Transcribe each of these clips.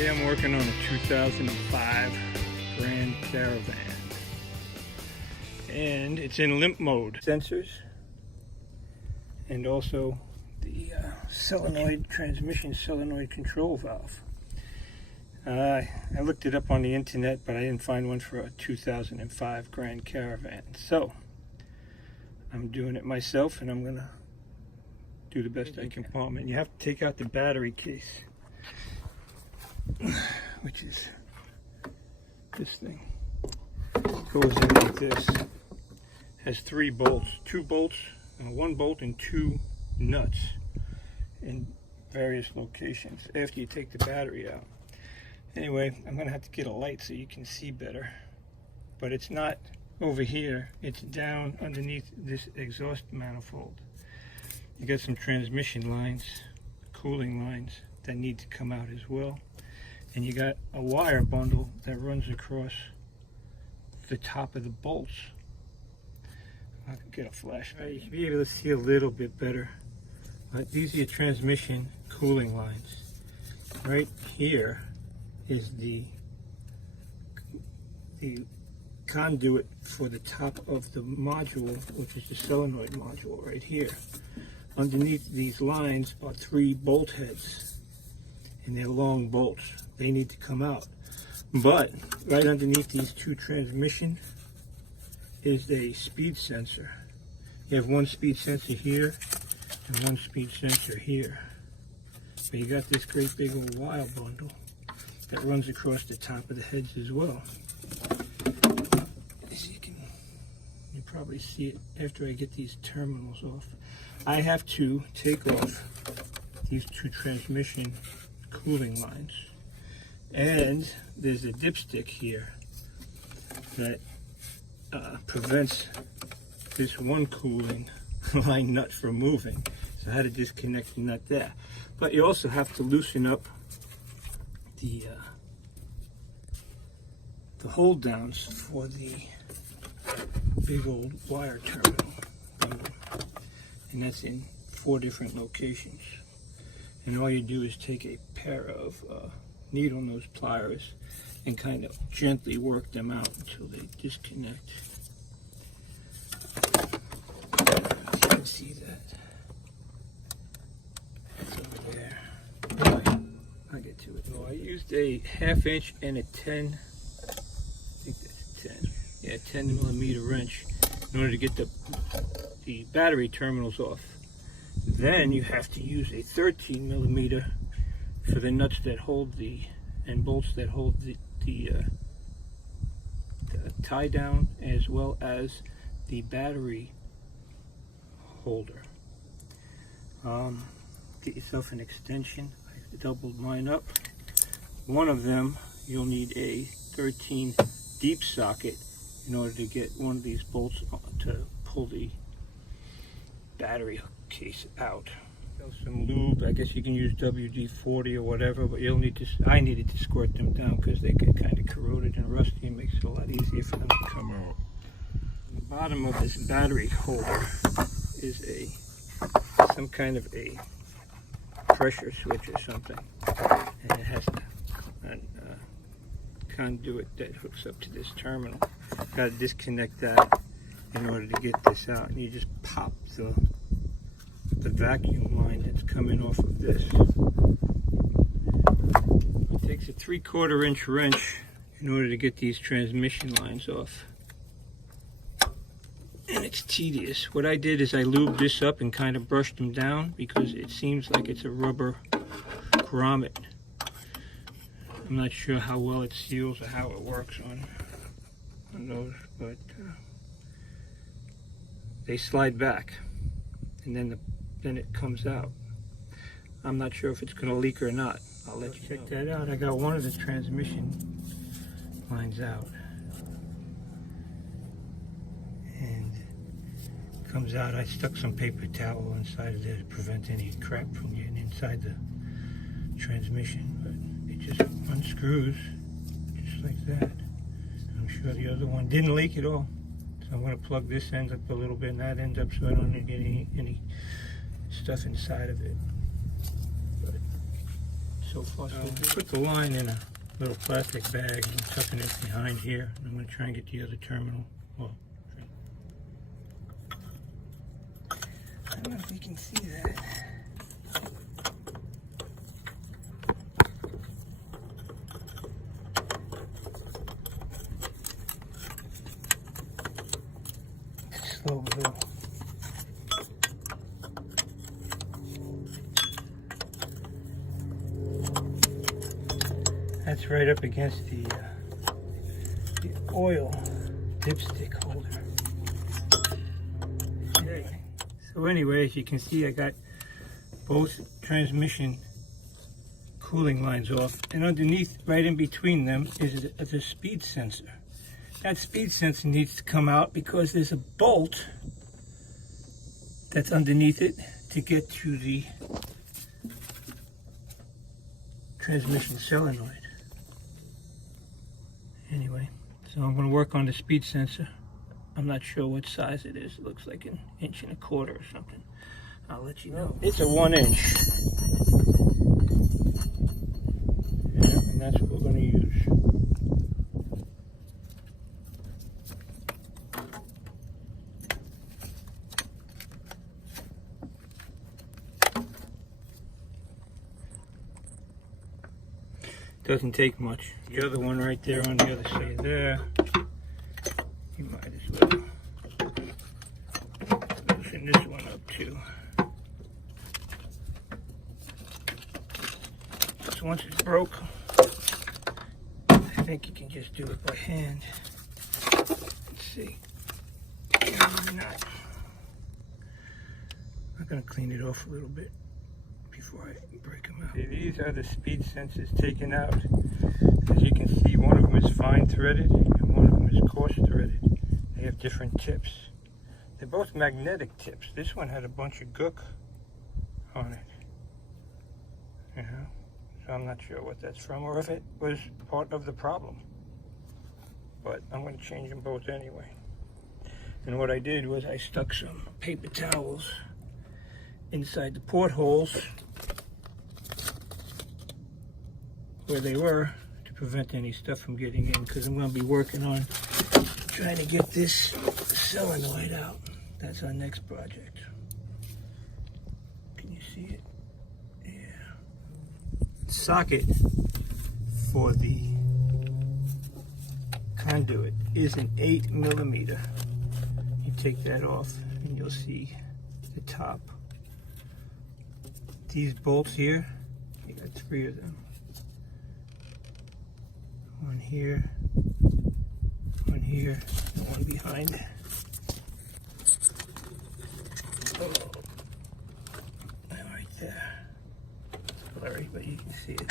Today I'm working on a 2005 Grand Caravan, and it's in limp mode. Sensors and also the solenoid transmission, solenoid control valve. I looked it up on the internet, but I didn't find one for a 2005 Grand Caravan, so I'm doing it myself, and I'm gonna do the best I can. And you have to take out the battery case, which is this thing. It goes in like this. Has 3 bolts, 2 bolts, 1 bolt and 2 nuts in various locations after you take the battery out. Anyway, I'm gonna have to get a light so you can see better, but it's not over here, it's down underneath this exhaust manifold. You got some transmission lines, cooling lines that need to come out as well. And you got a wire bundle that runs across the top of the bolts. I can get a flashlight. You should be able to see a little bit better. These are your transmission cooling lines. Right here is the conduit for the top of the module, which is the solenoid module right here. Underneath these lines are 3 bolt heads, and they're long bolts. They need to come out. But right underneath these 2 transmission is a speed sensor. You have 1 speed sensor here and 1 speed sensor here. But you got this great big old wire bundle that runs across the top of the heads as well. As you probably see it after I get these terminals off. I have to take off these 2 transmission cooling lines. And there's a dipstick here that prevents this 1 cooling line nut from moving. So I had to disconnect the nut there. But you also have to loosen up the hold downs for the big old wire terminal. And that's in 4 different locations. And all you do is take a pair of needle nose pliers and kind of gently work them out until they disconnect. You can see that. It's over there. I'll get to it. So I used a 1/2 inch and a 10, I think that's 10. Yeah, 10 millimeter wrench in order to get the battery terminals off. Then you have to use a 13 millimeter for the nuts that hold and bolts that hold the tie down, as well as the battery holder. Get yourself an extension. I doubled mine up. One of them, you'll need a 13 deep socket in order to get one of these bolts to pull the battery case out. Some lube, I guess you can use WD-40 or whatever, but you'll need to, I needed to squirt them down because they get kind of corroded and rusty. It makes it a lot easier for them to come out. On the bottom of this battery holder is some kind of a pressure switch or something, and it has a conduit that hooks up to this terminal. Got to disconnect that in order to get this out, and you just pop the vacuum line that's coming off of this. It takes a 3/4 inch wrench in order to get these transmission lines off, and it's tedious. What I did is I lubed this up and kind of brushed them down because it seems like it's a rubber grommet. I'm not sure how well it seals or how it works on those, but they slide back, and then it comes out. I'm not sure if it's going to leak or not. I'll let you check that out. I got one of the transmission lines out, and it comes out. I stuck some paper towel inside of there to prevent any crap from getting inside the transmission, but it just unscrews just like that. I'm sure the other one didn't leak at all. So I'm going to plug this end up a little bit and that end up so I don't get any stuff inside of it. But So far, so good. Put the line in a little plastic bag and tucking it behind here. I'm going to try and get the other terminal. Well, I don't know if you can see that. Slow though. That's right up against the oil dipstick holder. Okay. So anyway, as you can see, I got both transmission cooling lines off, and underneath, right in between them, is a speed sensor. That speed sensor needs to come out because there's a bolt that's underneath it to get to the transmission solenoid. Anyway, so I'm going to work on the speed sensor. I'm not sure what size it is. It looks like 1.25 inches or something. I'll let you know. It's a 1 inch. Yeah, and that's what we're going to use. Doesn't take much. The other one right there on the other side there, you might as well loosen this one up too. So once it's broke, I think you can just do it by hand. Let's see. Maybe not. I'm going to clean it off a little bit before I break them out. Okay, these are the speed sensors taken out. As you can see, one of them is fine threaded and one of them is coarse threaded. They have different tips. They're both magnetic tips. This one had a bunch of gook on it. You know, so I'm not sure what that's from or if it was part of the problem. But I'm going to change them both anyway. And what I did was I stuck some paper towels inside the portholes where they were to prevent any stuff from getting in, because I'm going to be working on trying to get this solenoid out. That's our next project. Can you see it? Yeah. Socket for the conduit is an 8mm. You take that off and you'll see the top. These bolts here, you got 3 of them. One here, and one behind. Oh, right there. Blurry, but you can see it.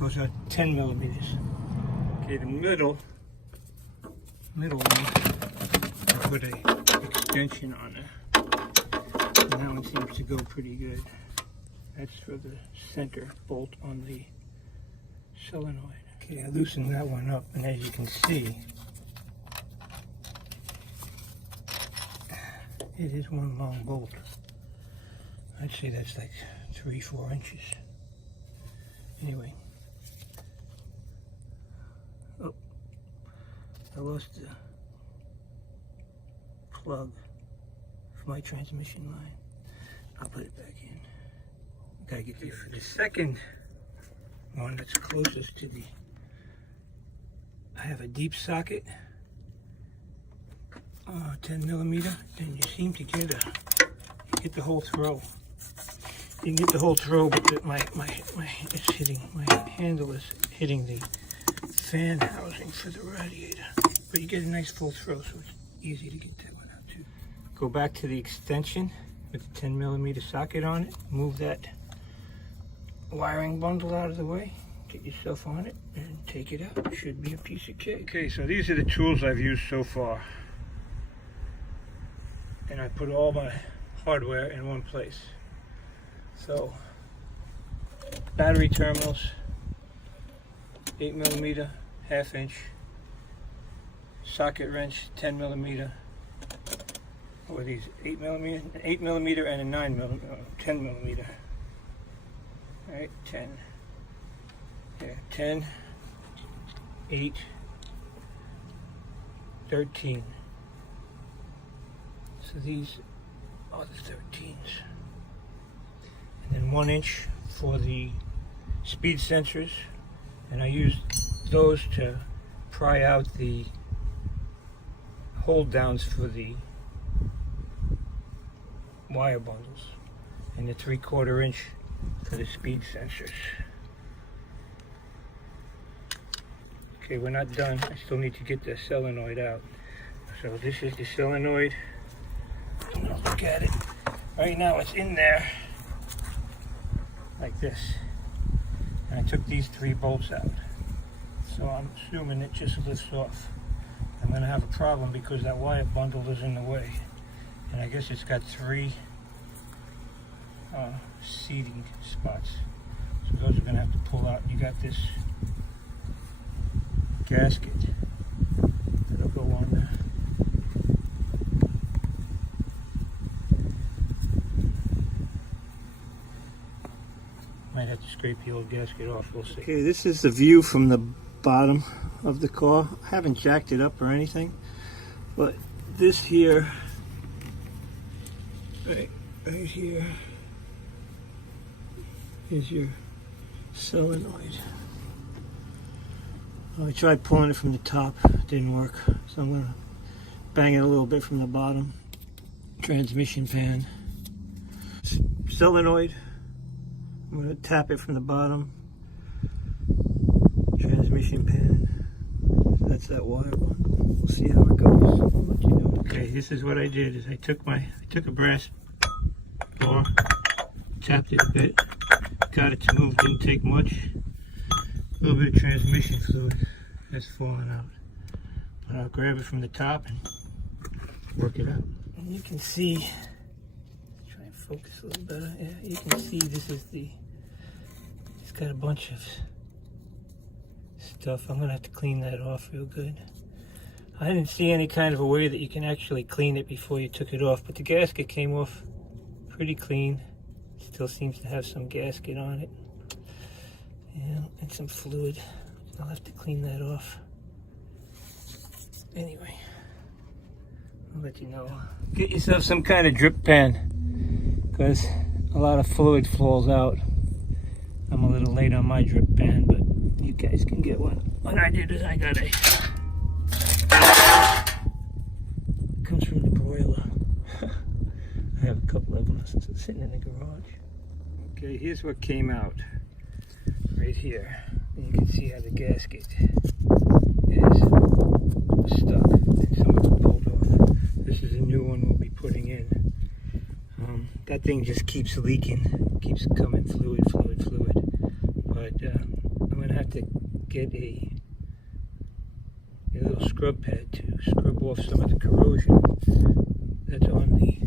Those are 10mm. Okay, the middle one, I put a extension on it. And that one seems to go pretty good. That's for the center bolt on the solenoid. Okay, I loosened that one up, and as you can see, it is one long bolt. I'd say that's like 3-4 inches. Anyway. Oh, I lost the plug for my transmission line. I'll put it back in. Gotta get this for the second one that's closest to the, I have a deep socket, 10mm, and you seem to get the whole throw. You can get the whole throw, but it's hitting, my handle is hitting the fan housing for the radiator. But you get a nice full throw, so it's easy to get that one out too. Go back to the extension with the 10mm socket on it, move that wiring bundle out of the way, get yourself on it, and take it out. It should be a piece of cake. Okay, so these are the tools I've used so far. And I put all my hardware in one place. So, battery terminals, 8mm, 1/2 inch, socket wrench, 10mm. What are these, 8mm and a 9mm, 10mm. Alright, 10. Yeah, 10, 8, 13. So these are the 13s. And then 1 inch for the speed sensors. And I used those to pry out the hold downs for the wire bundles. And the 3/4 inch for the speed sensors. Okay, we're not done. I still need to get the solenoid out. So this is the solenoid. I'm gonna look at it. Right now it's in there like this. And I took these 3 bolts out. So I'm assuming it just lifts off. I'm gonna have a problem because that wire bundle is in the way. And I guess it's got 3 seating spots. So those are gonna have to pull out. You got this gasket that'll go on there. Might have to scrape the old gasket off, we'll see. Okay, this is the view from the bottom of the car. I haven't jacked it up or anything, but this here, right here, is your solenoid. I tried pulling it from the top, it didn't work, so I'm going to bang it a little bit from the bottom. Transmission pan. Solenoid, I'm going to tap it from the bottom. Transmission pan, that's that wire one. We'll see how it goes. I'll let you know. Okay, this is what I did, is I took a brass bar, tapped it a bit, got it to move, didn't take much. A little bit of transmission fluid has fallen out. But I'll grab it from the top and work it out. And you can see, try and focus a little better. Yeah, you can see this is it's got a bunch of stuff. I'm gonna have to clean that off real good. I didn't see any kind of a way that you can actually clean it before you took it off, but the gasket came off pretty clean. Still seems to have some gasket on it. Yeah, and some fluid. I'll have to clean that off. Anyway, I'll let you know. Get yourself some kind of drip pan, because a lot of fluid falls out. I'm a little late on my drip pan, but you guys can get one. What I did is I got it comes from the broiler. I have a couple of them sitting in the garage. Okay, here's what came out. Right here, and you can see how the gasket is stuck and some of it pulled off. This is a new one we'll be putting in. That thing just keeps leaking, keeps coming fluid. But I'm going to have to get a little scrub pad to scrub off some of the corrosion that's on the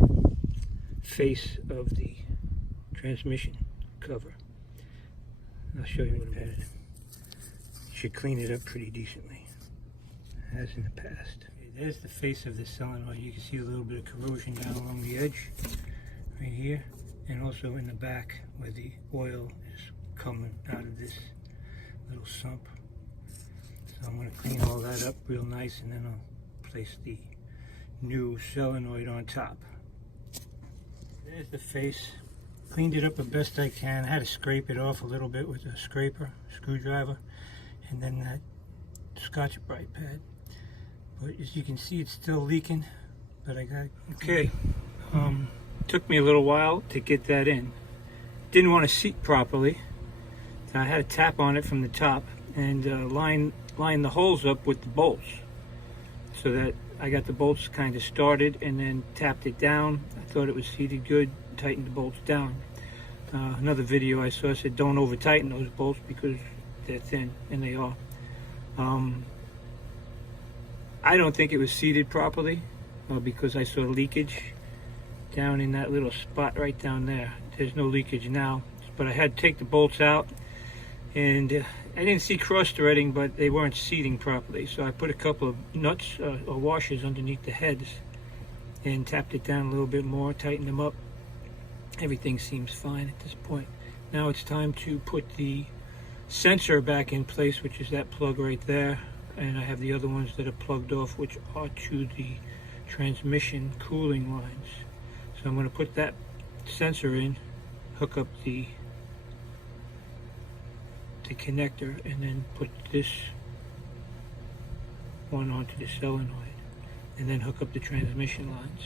face of the transmission cover. I'll show you what I'm doing. Should clean it up pretty decently, as in the past. There's the face of the solenoid. You can see a little bit of corrosion down along the edge, right here, and also in the back where the oil is coming out of this little sump. So I'm going to clean all that up real nice, and then I'll place the new solenoid on top. There's the face. Cleaned it up the best I can. I had to scrape it off a little bit with a screwdriver, and then that Scotch-Brite pad. But as you can see, it's still leaking, but I got it. Okay, took me a little while to get that in. Didn't want to seat properly. So I had to tap on it from the top and line the holes up with the bolts, so that I got the bolts kind of started, and then tapped it down. I thought it was seated good. Tighten the bolts down. Another video I saw said don't over tighten those bolts because they're thin, and they are. I don't think it was seated properly because I saw leakage down in that little spot right down there. There's no leakage now, but I had to take the bolts out, and I didn't see cross threading, but they weren't seating properly, so I put a couple of nuts or washers underneath the heads and tapped it down a little bit more, tightened them up. Everything seems fine at this point. Now it's time to put the sensor back in place, which is that plug right there, and I have the other ones that are plugged off, which are to the transmission cooling lines. So I'm going to put that sensor in, hook up the connector, and then put this one onto the solenoid, and then hook up the transmission lines.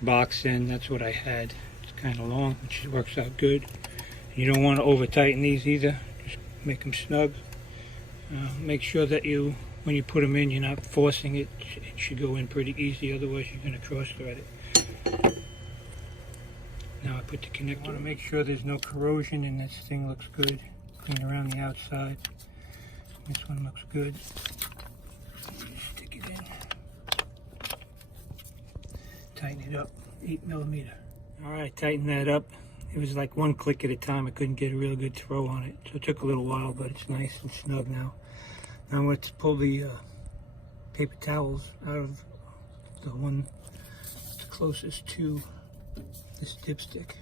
Box in, that's what I had. It's kind of long, which works out good. You don't want to over tighten these either, just make them snug. Make sure that when you put them in, you're not forcing it. It should go in pretty easy, otherwise you're going to cross thread it. Now I put the connector. I want to make sure there's no corrosion and this thing looks good. Clean around the outside. This one looks good. Stick it in. Tighten it up, 8mm. Alright, tighten that up. It was like one click at a time. I couldn't get a real good throw on it. So it took a little while, but it's nice and snug now. Now I'm going to pull the paper towels out of the one that's closest to this dipstick.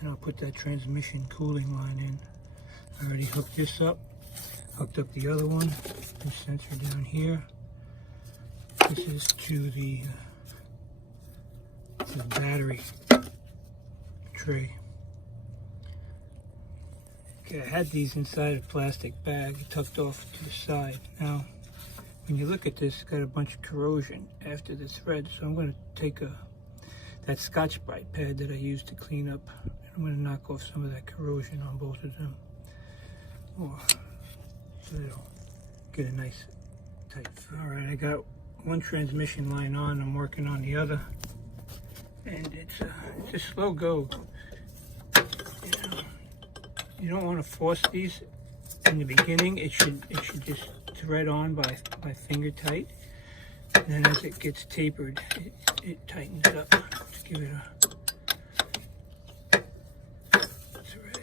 And I'll put that transmission cooling line in. I already hooked this up. Hooked up the other one. This sensor down here. This is to the battery tray. Okay, I had these inside a plastic bag tucked off to the side. Now, when you look at this, it's got a bunch of corrosion after the thread, so I'm going to take that Scotch-Brite pad that I used to clean up, and I'm going to knock off some of that corrosion on both of them. So it'll get a nice tight fit. Alright, I got one transmission line on, I'm working on the other. And it's a slow go. You don't want to force these in the beginning. It should just thread on by finger tight. And then as it gets tapered, it tightens up. Let's give it a thread.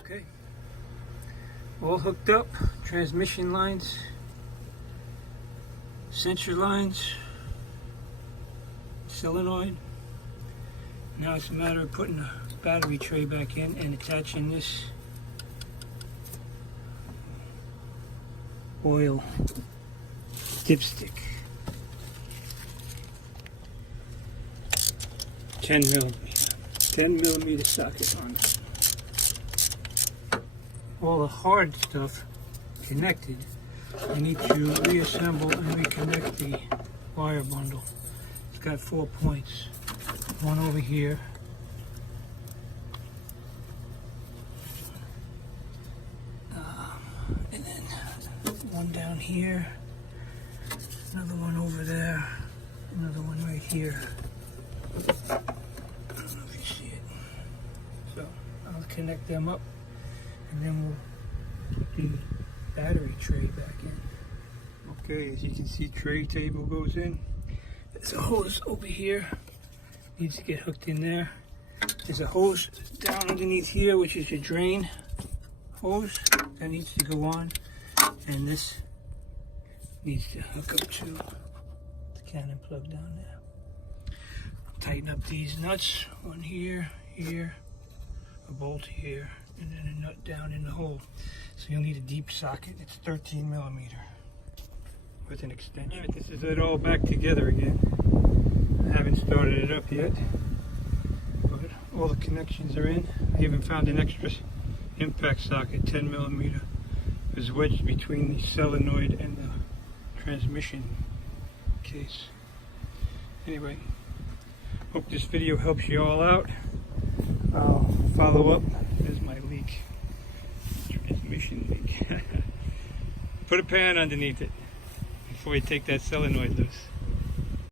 Okay. All hooked up. Transmission lines, sensor lines, solenoid. Now it's a matter of putting the battery tray back in and attaching this oil dipstick. 10mm socket on it. All the hard stuff connected. I need to reassemble and reconnect the wire bundle. It's got 4 points. One over here. And then one down here. Another one over there. Another one right here. I don't know if you see it. So I'll connect them up, and then we'll put the battery tray back in. Okay, as you can see, tray table goes in. There's a hose over here. Needs to get hooked in there. There's a hose down underneath here, which is your drain hose that needs to go on, and this needs to hook up to the cannon plug down there. Tighten up these nuts. One here, here, a bolt here, and then a nut down in the hole. So you'll need a deep socket. It's 13mm with an extension. All right, this is it all back together again. I haven't started it up yet, but all the connections are in. I even found an extra impact socket, 10mm, is wedged between the solenoid and the transmission case. Anyway, hope this video helps you all out. I'll follow up. There's my leak, transmission leak. Put a pan underneath it before you take that solenoid loose.